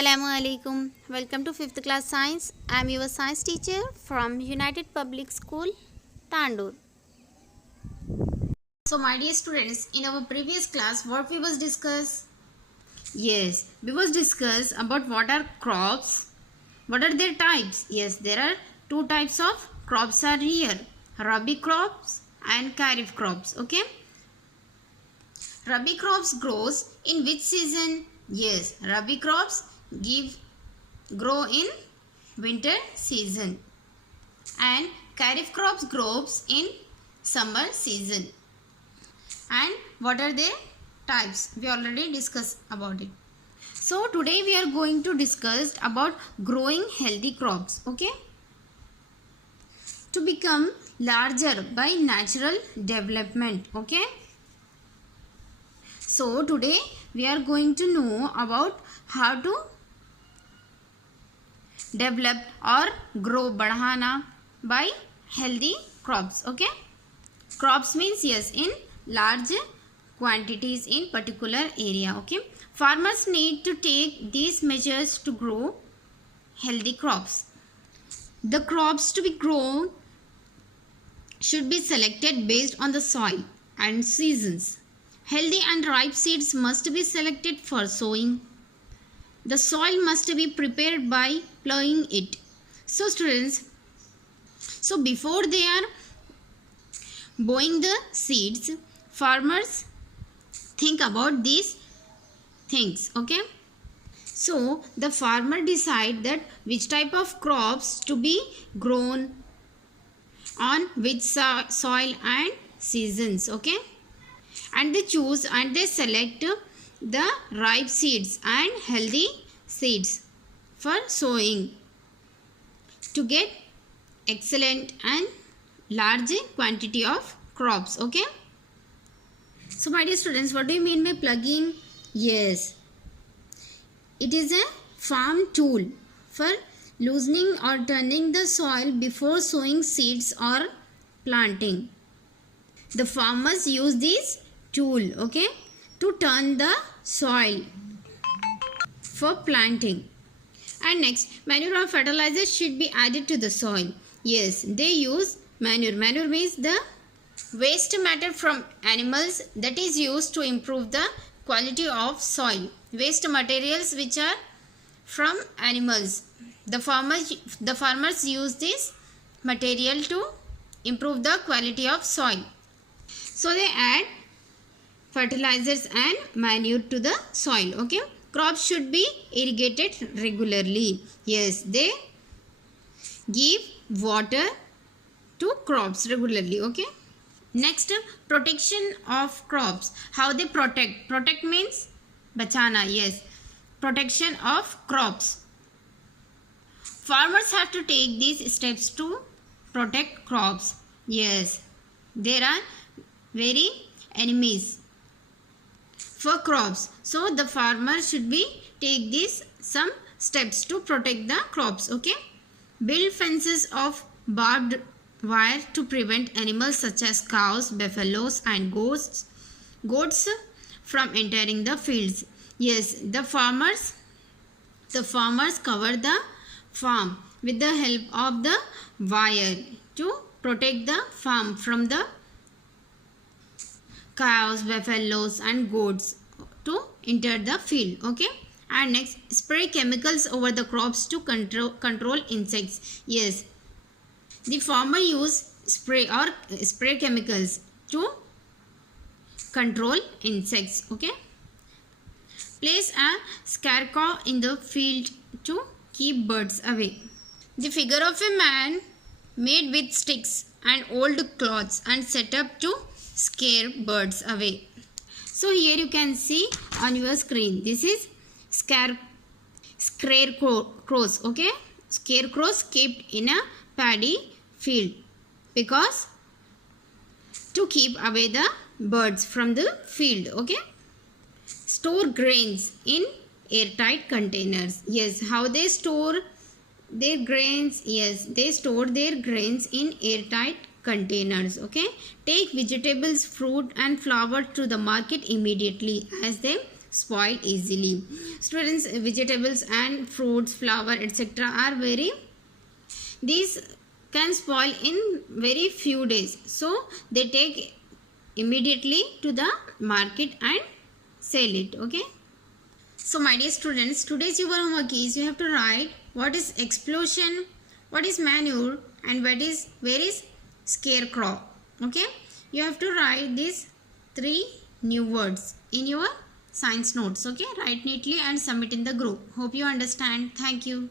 Assalamualaikum. Welcome to 5th class science. I am your science teacher from United Public School, Tandur. So my dear students, in our previous class what we was discuss? Yes, we was discuss about what are crops, what are their types. Yes, there are two types of crops are here, Rabi crops and Kharif crops. Okay, Rabi crops grows in which season? Yes, Rabi crops grow in winter season and Kharif crops grows in summer season. And what are their types? We already discussed about it. So today we are going to discuss about growing healthy crops. Okay, to become larger by natural development. Okay, so today we are going to know about how to develop or grow बढ़ाना by healthy crops. Okay, crops means yes in large quantities in particular area. Okay, farmers need to take these measures to grow healthy crops. The crops to be grown should be selected based on the soil and seasons. Healthy and ripe seeds must be selected for sowing. The soil must be prepared by plowing it. So students, so before they are sowing the seeds, farmers think about these things. Okay, so the farmer decide that which type of crops to be grown on which soil and seasons. Okay, and they choose and they select the ripe seeds and healthy seeds for sowing to get excellent and large quantity of crops. Okay, so my dear students, what do you mean by plugging? Yes, it is a farm tool for loosening or turning the soil before sowing seeds or planting. The farmers use this tool, okay, to turn the soil for planting. And next, manure or fertilizer should be added to the soil. Yes, they use manure. Manure means the waste matter from animals that is used to improve the quality of soil. Waste materials which are from animals. The farmers use this material to improve the quality of soil. So they add fertilizers and manure to the soil. Okay, crops should be irrigated regularly. Yes, they give water to crops regularly. Okay, next, protection of crops. How they protect? Protect means bachana. Yes, protection of crops. Farmers have to take these steps to protect crops. Yes, there are very enemies for crops, so the farmer should be take these some steps to protect the crops. Okay, build fences of barbed wire to prevent animals such as cows, buffaloes and goats from entering the fields. Yes, the farmers cover the farm with the help of the wire to protect the farm from the cows, buffaloes and goats to enter the field. Okay, and next, spray chemicals over the crops to control insects. Yes, the farmer use spray chemicals to control insects. Okay, place a scarecrow in the field to keep birds away. The figure of a man made with sticks and old cloths and set up to scare birds away. So here you can see on your screen, this is scarecrows. Okay, scarecrows kept in a paddy field because to keep away the birds from the field. Okay, store grains in airtight containers. Yes, how they store their grains? Yes, they store their grains in airtight containers. Okay, take vegetables, fruit and flour to the market immediately as they spoil easily. Students, vegetables and fruits, flower, etc. are these can spoil in very few days. So they take immediately to the market and sell it. Okay. So my dear students, today's your homework is you have to write what is explosion, what is manure, and where is scarecrow. Okay. You have to write these 3 new words in your science notes. Okay. Write neatly and submit in the group. Hope you understand. Thank you.